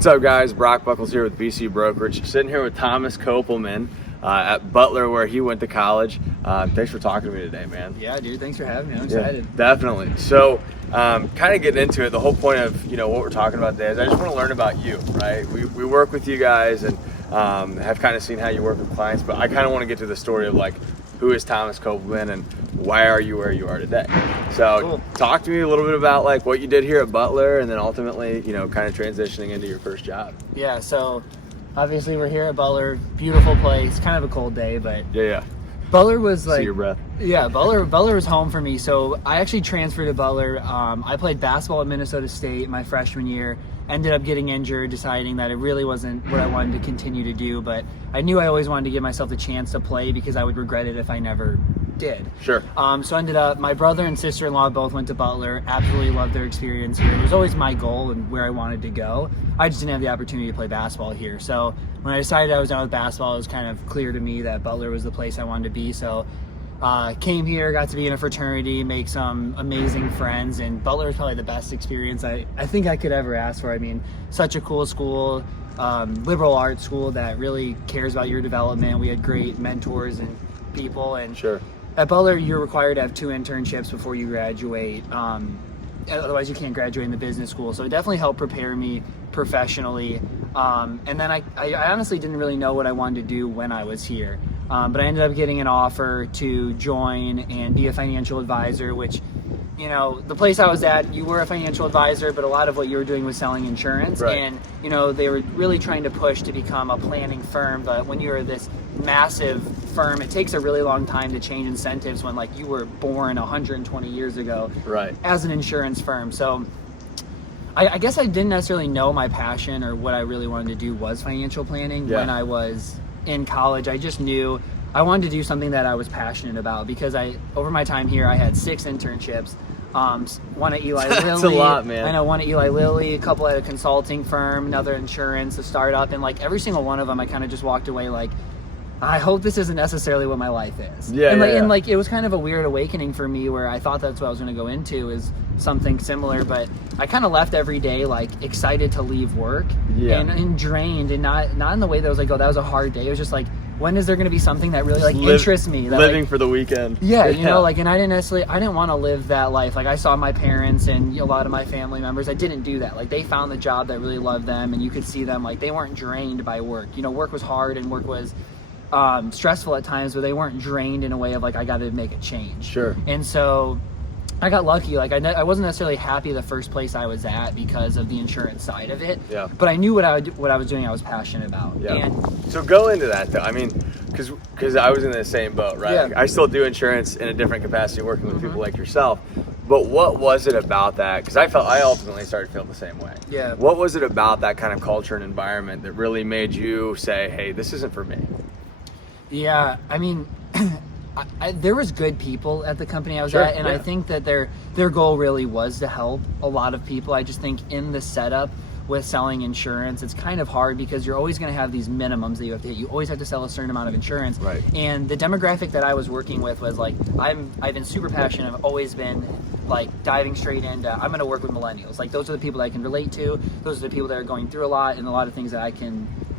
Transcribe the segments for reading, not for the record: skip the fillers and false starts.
What's up, guys? Brock Buckles here with BC Brokerage. Sitting here with Thomas Kopelman at Butler, where he went to college. Thanks for talking to me today, man. Yeah, dude. Thanks for having me. I'm excited. Yeah, definitely. So, kind of getting into it, the whole point of what we're talking about today is I just want to learn about you, right? We work with you guys and have kind of seen how you work with clients, but I kind of want to get to the story of like, who is Thomas Kopelman and why are you where you are today? So Cool. Talk to me a little bit about like what you did here at Butler and then ultimately, kind of transitioning into your first job. Yeah, so obviously we're here at Butler. Beautiful place. Kind of a cold day, but Yeah. Butler was like... See your breath. Yeah, Butler was home for me. So I actually transferred to Butler. I played basketball at Minnesota State my freshman year. Ended up getting injured, deciding that it really wasn't what I wanted to continue to do. But I knew I always wanted to give myself the chance to play because I would regret it if I never did. Sure. So ended up, my brother and sister-in-law both went to Butler. Absolutely loved their experience here. It was always my goal and where I wanted to go. I just didn't have the opportunity to play basketball here. So when I decided I was done with basketball, it was kind of clear to me that Butler was the place I wanted to be. So came here, got to be in a fraternity, make some amazing friends, and Butler was probably the best experience I think I could ever ask for. I mean, such a cool school, liberal arts school that really cares about your development. We had great mentors and people, and Sure. At Butler, you're required to have 2 internships before you graduate. Otherwise, you can't graduate in the business school. So it definitely helped prepare me professionally. And then I honestly didn't really know what I wanted to do when I was here. But I ended up getting an offer to join and be a financial advisor, which, the place I was at, you were a financial advisor, but a lot of what you were doing was selling insurance. Right. And, they were really trying to push to become a planning firm. But when you're this massive firm, it takes a really long time to change incentives when you were born 120 years ago. Right. As an insurance firm. So I guess I didn't necessarily know my passion or what I really wanted to do was financial planning. Yeah. When I was in college. I just knew I wanted to do something that I was passionate about because over my time here, I had 6 internships. One at Eli Lilly. That's a lot, man. I know, one at Eli Lilly, a couple at a consulting firm, another insurance, a startup, and every single one of them, I kind of just walked away I hope this isn't necessarily what my life is. Yeah, and it was kind of a weird awakening for me where I thought that's what I was going to go into is something similar, but I kind of left every day excited to leave work and drained, and not in the way that was that was a hard day. It was just when is there going to be something that really interests me? That, living for the weekend. Yeah, and I didn't want to live that life. I saw my parents and a lot of my family members that didn't do that. They found the job that really loved them, and you could see them they weren't drained by work. Work was hard and work was stressful at times, but they weren't drained in a way of I got to make a change. Sure. And so I got lucky. I wasn't necessarily happy the first place I was at because of the insurance side of it. Yeah. But I knew what I was doing. I was passionate about. Yeah. And So go into that though. I mean, because I was in the same boat, right? Yeah. I still do insurance in a different capacity, working with people like yourself. But what was it about that? Because I ultimately started feeling the same way. Yeah. What was it about that kind of culture and environment that really made you say, "Hey, this isn't for me"? Yeah, I mean, there was good people at the company I was Sure, at, and yeah. I think that their goal really was to help a lot of people. I just think in the setup with selling insurance, it's kind of hard because you're always going to have these minimums that you have to hit. You always have to sell a certain amount of insurance. Right. And the demographic that I was working with was I've been super passionate. I've always been diving straight into, I'm going to work with millennials. Those are the people that I can relate to. Those are the people that are going through a lot and a lot of things that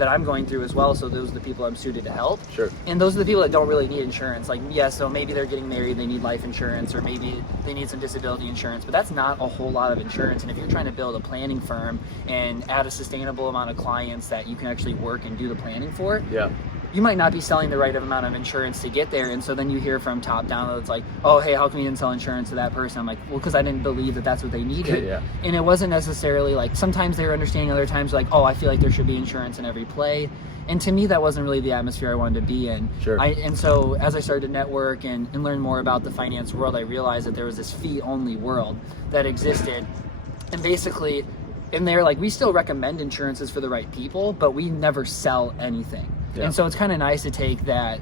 I'm going through as well. So those are the people I'm suited to help. Sure. And those are the people that don't really need insurance. So maybe they're getting married, they need life insurance, or maybe they need some disability insurance, but that's not a whole lot of insurance. And if you're trying to build a planning firm and add a sustainable amount of clients that you can actually work and do the planning for, Yeah. you might not be selling the right amount of insurance to get there. And so then you hear from top down that it's oh, hey, how come you didn't sell insurance to that person? I'm well, because I didn't believe that that's what they needed. Yeah. And it wasn't necessarily sometimes they were understanding, other times oh, I feel like there should be insurance in every play. And to me, that wasn't really the atmosphere I wanted to be in. Sure. And so as I started to network and learn more about the finance world, I realized that there was this fee-only world that existed. And basically, in there, we still recommend insurances for the right people, but we never sell anything. Yeah. And so it's kind of nice to take that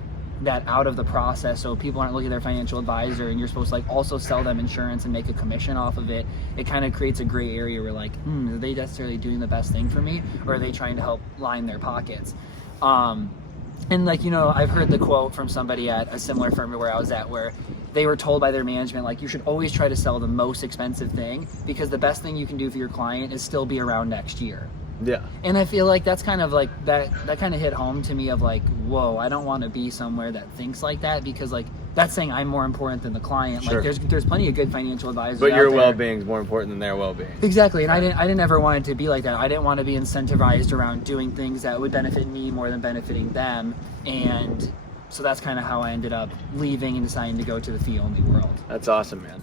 out of the process, so people aren't looking at their financial advisor and you're supposed to also sell them insurance and make a commission off of it. It kind of creates a gray area where are they necessarily doing the best thing for me, or are they trying to help line their pockets? And I've heard the quote from somebody at a similar firm to where I was at, where they were told by their management, you should always try to sell the most expensive thing, because the best thing you can do for your client is still be around next year. Yeah. And I feel like that's kind of like that kind of hit home to me of like, whoa, I don't want to be somewhere that thinks like that, because like that's saying I'm more important than the client. Sure. Like there's plenty of good financial advisors But out your there. well-being is more important than their well-being. Exactly. And I didn't ever want it to be like that. I didn't want to be incentivized around doing things that would benefit me more than benefiting them. And so that's kind of how I ended up leaving and deciding to go to the fee-only world. That's awesome, man.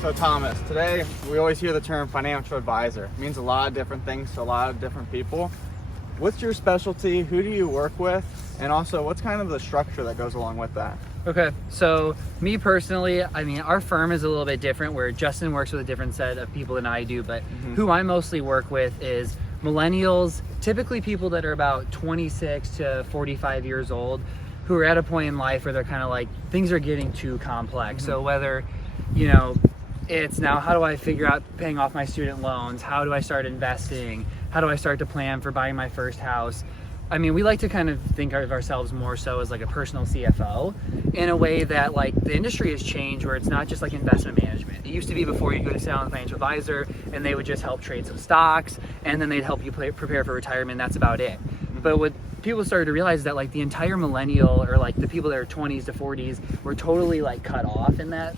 So Thomas, today we always hear the term financial advisor. It means a lot of different things to a lot of different people. What's your specialty? Who do you work with? And also, what's kind of the structure that goes along with that? Okay, so me personally, I mean, our firm is a little bit different where Justin works with a different set of people than I do, but who I mostly work with is millennials, typically people that are about 26 to 45 years old, who are at a point in life where they're kind of like, things are getting too complex. So whether, you know, it's now, how do I figure out paying off my student loans? How do I start investing? How do I start to plan for buying my first house? I mean, we like to kind of think of ourselves more so as like a personal CFO in a way that like the industry has changed where it's not just like investment management. It used to be before you go to sit down with a financial advisor and they would just help trade some stocks and then they'd help you prepare for retirement. That's about it. But what people started to realize is that like the entire millennial or like the people that are 20s to 40s were totally like cut off in that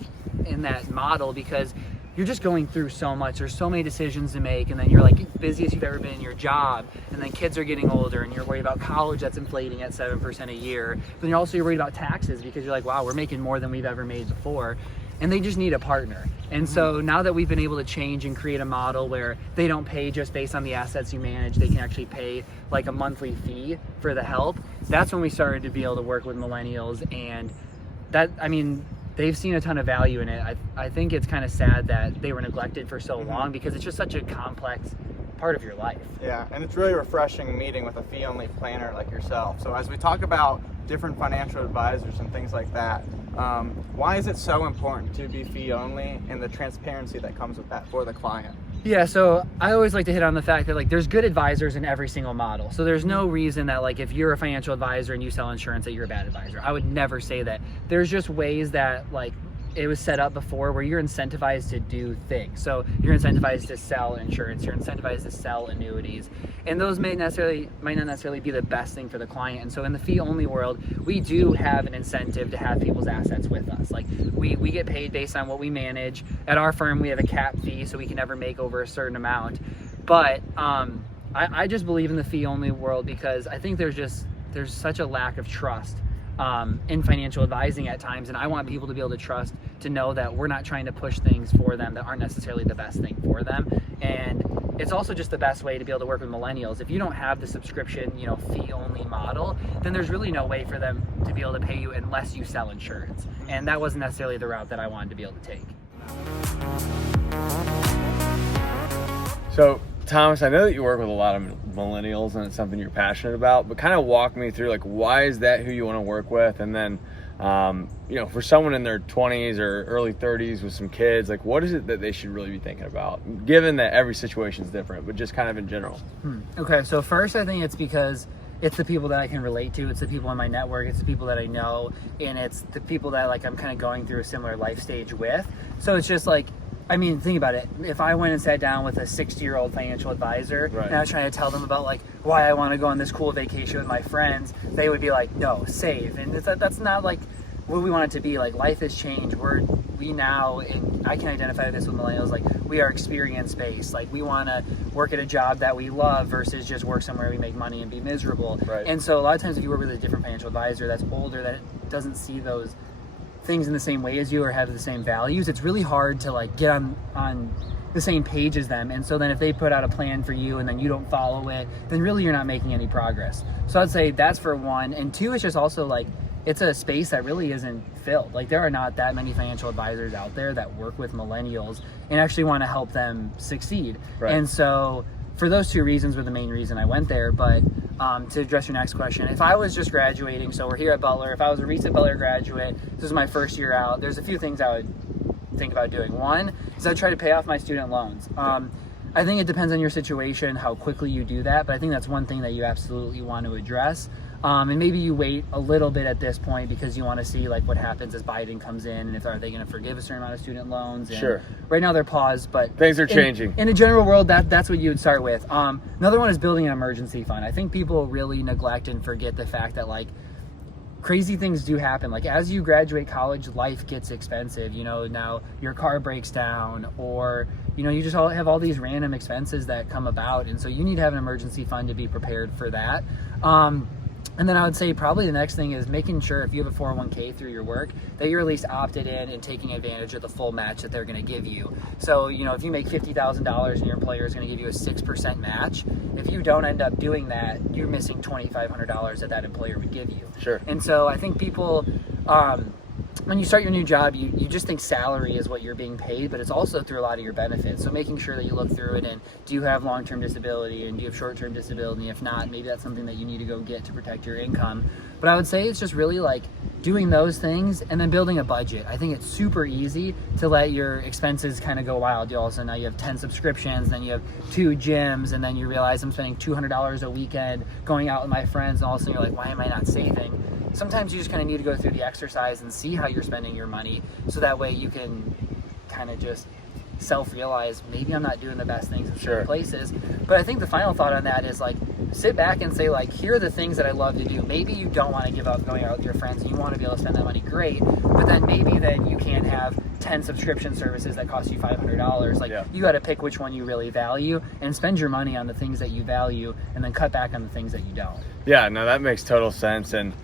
model, because you're just going through so much. There's so many decisions to make, and then you're like busy as you've ever been in your job, and then kids are getting older and you're worried about college that's inflating at 7% a year. But then you're worried about taxes because you're like, wow, we're making more than we've ever made before. And they just need a partner. And so now that we've been able to change and create a model where they don't pay just based on the assets you manage, they can actually pay like a monthly fee for the help. That's when we started to be able to work with millennials, and that, I mean, they've seen a ton of value in it. I think it's kind of sad that they were neglected for so long, because it's just such a complex part of your life. Yeah, and it's really refreshing meeting with a fee-only planner like yourself. So as we talk about different financial advisors and things like that, why is it so important to be fee-only and the transparency that comes with that for the client? Yeah, so I always like to hit on the fact that like there's good advisors in every single model. So there's no reason that like if you're a financial advisor and you sell insurance that you're a bad advisor. I would never say that. There's just ways that like it was set up before where you're incentivized to do things. So you're incentivized to sell insurance, you're incentivized to sell annuities. And those might not necessarily be the best thing for the client. And so in the fee-only world, we do have an incentive to have people's assets with us. Like we get paid based on what we manage. At our firm, we have a cap fee, so we can never make over a certain amount. But I just believe in the fee-only world because I think there's such a lack of trust in financial advising at times, and I want people to be able to trust, to know that we're not trying to push things for them that aren't necessarily the best thing for them. And it's also just the best way to be able to work with millennials. If you don't have the subscription, fee only model, then there's really no way for them to be able to pay you unless you sell insurance. And that wasn't necessarily the route that I wanted to be able to take. So, Thomas, I know that you work with a lot of millennials and it's something you're passionate about, but kind of walk me through, like, why is that who you want to work with? And then, for someone in their 20s or early 30s with some kids, like, what is it that they should really be thinking about, given that every situation is different, but just kind of in general? Okay, so first, I think it's because it's the people that I can relate to. It's the people in my network. It's the people that I know. And it's the people that, like, I'm kind of going through a similar life stage with. So it's just like, I mean, think about it. If I went and sat down with a 60-year-old financial advisor, right, and I was trying to tell them about like why I want to go on this cool vacation with my friends, they would be like, no, save. And that's not like what we want it to be. Like, life has changed. We now, and I can identify this with millennials, like, we are experience based. Like, we want to work at a job that we love versus just work somewhere we make money and be miserable. Right. And so a lot of times if you work with a different financial advisor that's older, that doesn't see those things in the same way as you or have the same values, it's really hard to like get on the same page as them. And so then if they put out a plan for you and then you don't follow it, then really you're not making any progress. So I'd say that's for one. And two, it's just also like, it's a space that really isn't filled. Like, there are not that many financial advisors out there that work with millennials and actually want to help them succeed. Right. And so for those two reasons were the main reason I went there. But to address your next question, if I was just graduating, so we're here at Butler, if I was a recent Butler graduate, this is my first year out, there's a few things I would think about doing. One is I'd try to pay off my student loans. I think it depends on your situation, how quickly you do that, but I think that's one thing that you absolutely want to address. And maybe you wait a little bit at this point because you want to see like what happens as Biden comes in, and are they going to forgive a certain amount of student loans? And Sure. Right now they're paused, but Things are changing. In a general world, that's what you would start with. Another one is building an emergency fund. I think people really neglect and forget the fact that like crazy things do happen. Like as you graduate college, life gets expensive. You know, now your car breaks down, or you know, you just have all these random expenses that come about, and so you need to have an emergency fund to be prepared for that. And then I would say probably the next thing is making sure if you have a 401k through your work that you're at least opted in and taking advantage of the full match that they're going to give you. So, you know, if you make $50,000 and your employer is going to give you a 6% match, if you don't end up doing that, you're missing $2,500 that employer would give you. Sure. And so I think people, when you start your new job, you just think salary is what you're being paid, but it's also through a lot of your benefits. So making sure that you look through it, and do you have long-term disability, and do you have short-term disability? If not, maybe that's something that you need to go get to protect your income. But I would say it's just really like doing those things and then building a budget. I think it's super easy to let your expenses kind of go wild. You also now you have 10 subscriptions, then you have 2 gyms, and then you realize I'm spending $200 a weekend going out with my friends, and all of a sudden you're like, why am I not saving? Sometimes you just kind of need to go through the exercise and see how you're spending your money, so that way you can kind of just self-realize maybe I'm not doing the best things in certain places. But I think the final thought on that is like sit back and say like, here are the things that I love to do. Maybe you don't want to give up going out with your friends and you want to be able to spend that money, great, but then maybe then you can't have 10 subscription services that cost you $500. Like you got to pick which one you really value and spend your money on the things that you value, and then cut back on the things that you don't. Yeah, no, that makes total sense. And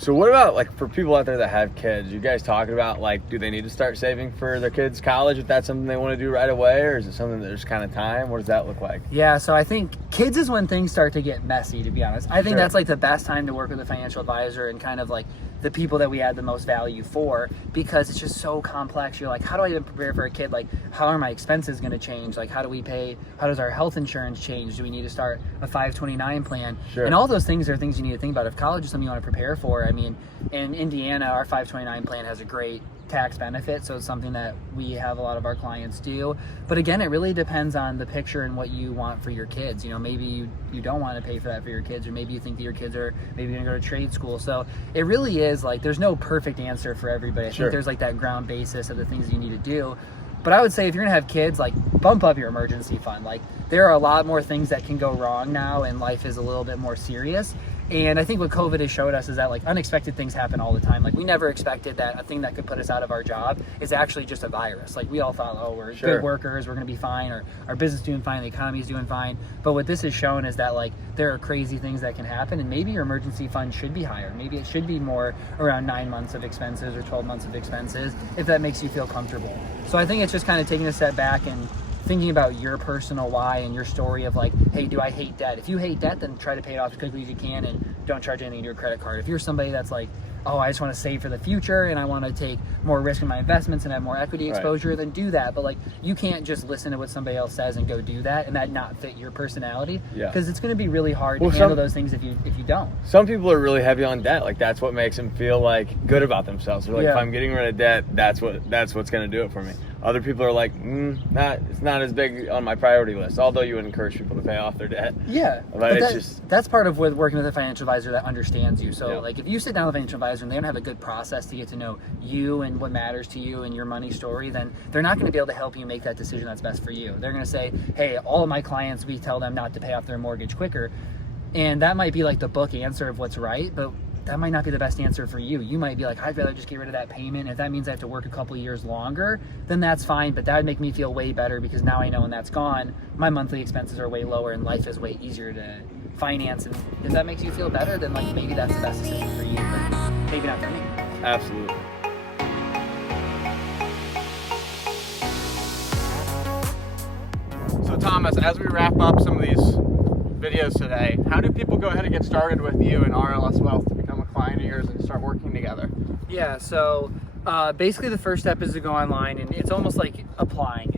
so what about like for people out there that have kids, you guys talking about like, do they need to start saving for their kids' college if that's something they want to do right away, or is it something that there's kind of time? What does that look like? Yeah, so I think kids is when things start to get messy, to be honest. I think that's like the best time to work with a financial advisor and kind of like the people that we add the most value for, because it's just so complex. You're like, how do I even prepare for a kid? Like, how are my expenses going to change? Like, how do we pay? How does our health insurance change? Do we need to start a 529 plan? Sure. And all those things are things you need to think about. If college is something you want to prepare for, I mean, in Indiana, our 529 plan has a great tax benefit, so it's something that we have a lot of our clients do. But again, it really depends on the picture and what you want for your kids. You know, maybe you don't want to pay for that for your kids, or maybe you think that your kids are maybe going to go to trade school. So it really is like there's no perfect answer for everybody. I think there's like that ground basis of the things you need to do. But I would say if you're gonna have kids, like bump up your emergency fund. Like there are a lot more things that can go wrong now, and life is a little bit more serious. And I think what COVID has showed us is that like unexpected things happen all the time. Like we never expected that a thing that could put us out of our job is actually just a virus. Like we all thought, oh, we're good workers, we're gonna be fine, or our business is doing fine, the economy is doing fine. But what this has shown is that like there are crazy things that can happen, and maybe your emergency fund should be higher. Maybe it should be more around 9 months of expenses or 12 months of expenses, if that makes you feel comfortable. So I think it's just kind of taking a step back and thinking about your personal why and your story of like, hey, do I hate debt? If you hate debt, then try to pay it off as quickly as you can and don't charge anything to your credit card. If you're somebody that's like, oh, I just want to save for the future and I want to take more risk in my investments and have more equity exposure, then do that. But like, you can't just listen to what somebody else says and go do that and that not fit your personality, because it's going to be really hard to handle those things if you don't. Some people are really heavy on debt. Like that's what makes them feel like good about themselves. They're like, if I'm getting rid of debt, that's what's going to do it for me. Other people are like, it's not as big on my priority list, although you would encourage people to pay off their debt. Yeah, but it's that's part of working with a financial advisor that understands you. So like if you sit down with a financial advisor and they don't have a good process to get to know you and what matters to you and your money story, then they're not going to be able to help you make that decision that's best for you. They're going to say, hey, all of my clients, we tell them not to pay off their mortgage quicker. And that might be like the book answer of what's right, but that might not be the best answer for you. You might be like, I'd rather just get rid of that payment. If that means I have to work a couple of years longer, then that's fine. But that would make me feel way better, because now I know when that's gone, my monthly expenses are way lower and life is way easier to finance. And if that makes you feel better, then like maybe that's the best decision for you, but maybe not for me. Absolutely. So Thomas, as we wrap up some of these videos today, how do people go ahead and get started with you and RLS Wealth to become a client of yours and start working together? Yeah, so basically the first step is to go online, and it's almost like applying.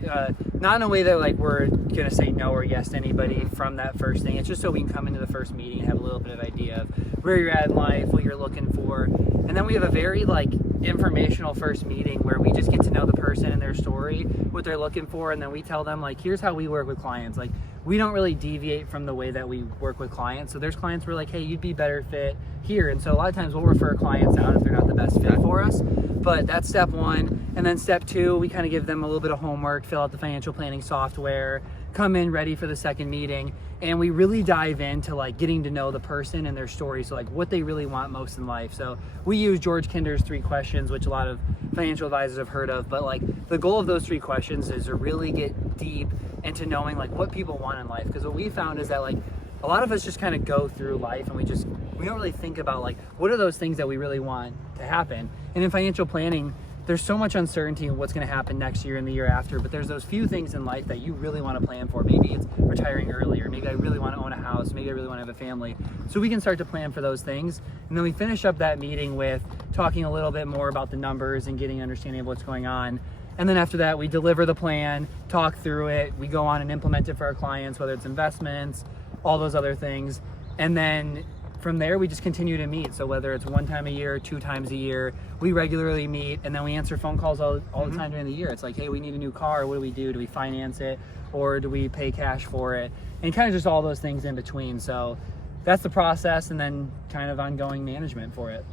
Not in a way that like we're going to say no or yes to anybody from that first thing. It's just so we can come into the first meeting and have a little bit of idea of where you're at in life, what you're looking for. And then we have a very like informational first meeting where we just get to know the person and their story, what they're looking for, and then we tell them like, here's how we work with clients. Like, we don't really deviate from the way that we work with clients. So there's clients we're like, hey, you'd be better fit here. And so a lot of times we'll refer clients out if they're not the best fit for us. But that's step one. And then step two, we kind of give them a little bit of homework, fill out the financial planning software, come in ready for the second meeting. And we really dive into like getting to know the person and their story. So like what they really want most in life. So we use George Kinder's 3 questions, which a lot of financial advisors have heard of. But like the goal of those 3 questions is to really get deep into knowing like what people want in life. Because what we found is that like a lot of us just kind of go through life and we don't really think about like what are those things that we really want to happen. And in financial planning, there's so much uncertainty in what's going to happen next year and the year after, but there's those few things in life that you really want to plan for. Maybe it's retiring early, or maybe I really want to own a house, maybe I really want to have a family. So we can start to plan for those things. And then we finish up that meeting with talking a little bit more about the numbers and getting an understanding of what's going on. And then after that, we deliver the plan, talk through it, we go on and implement it for our clients, whether it's investments, all those other things. And then from there, we just continue to meet. So whether it's 1 time a year, 2 times a year, we regularly meet, and then we answer phone calls all the time during the year. It's like, hey, we need a new car. What do we do? Do we finance it, or do we pay cash for it? And kind of just all those things in between. So that's the process, and then kind of ongoing management for it.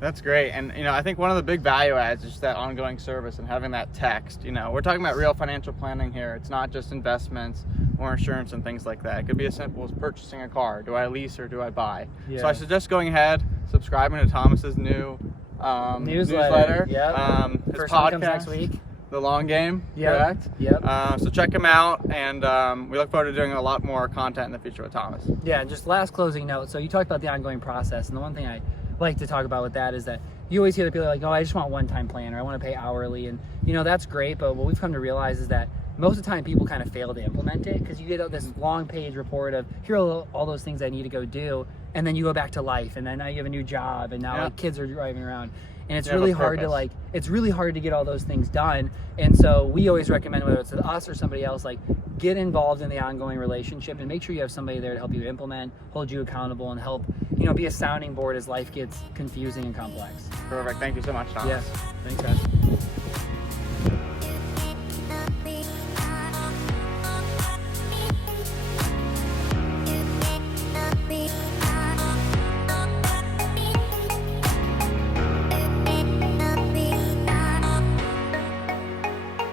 That's great. And I think one of the big value adds is just that ongoing service and having that text. We're talking about real financial planning here. It's not just investments or insurance and things like that. It could be as simple as purchasing a car. Do I lease or do I buy? Yeah. So I suggest going ahead, subscribing to Thomas's new newsletter. Yep. His First podcast one comes next week. The Long Game, correct? Yep. So check him out, and we look forward to doing a lot more content in the future with Thomas. Yeah, and just last closing note. So you talked about the ongoing process, and the one thing I like to talk about with that is that you always hear the people like, oh, I just want one-time plan, or I want to pay hourly, and that's great, but what we've come to realize is that most of the time people kind of fail to implement it, because you get this long page report of here are all those things I need to go do, and then you go back to life, and then now you have a new job, and now like, kids are driving around, and it's really hard to get all those things done. And so we always recommend, whether it's us or somebody else, like get involved in the ongoing relationship and make sure you have somebody there to help you implement, hold you accountable, and help be a sounding board as life gets confusing and complex. Perfect. Thank you so much, Thomas. Yes. Thanks, guys.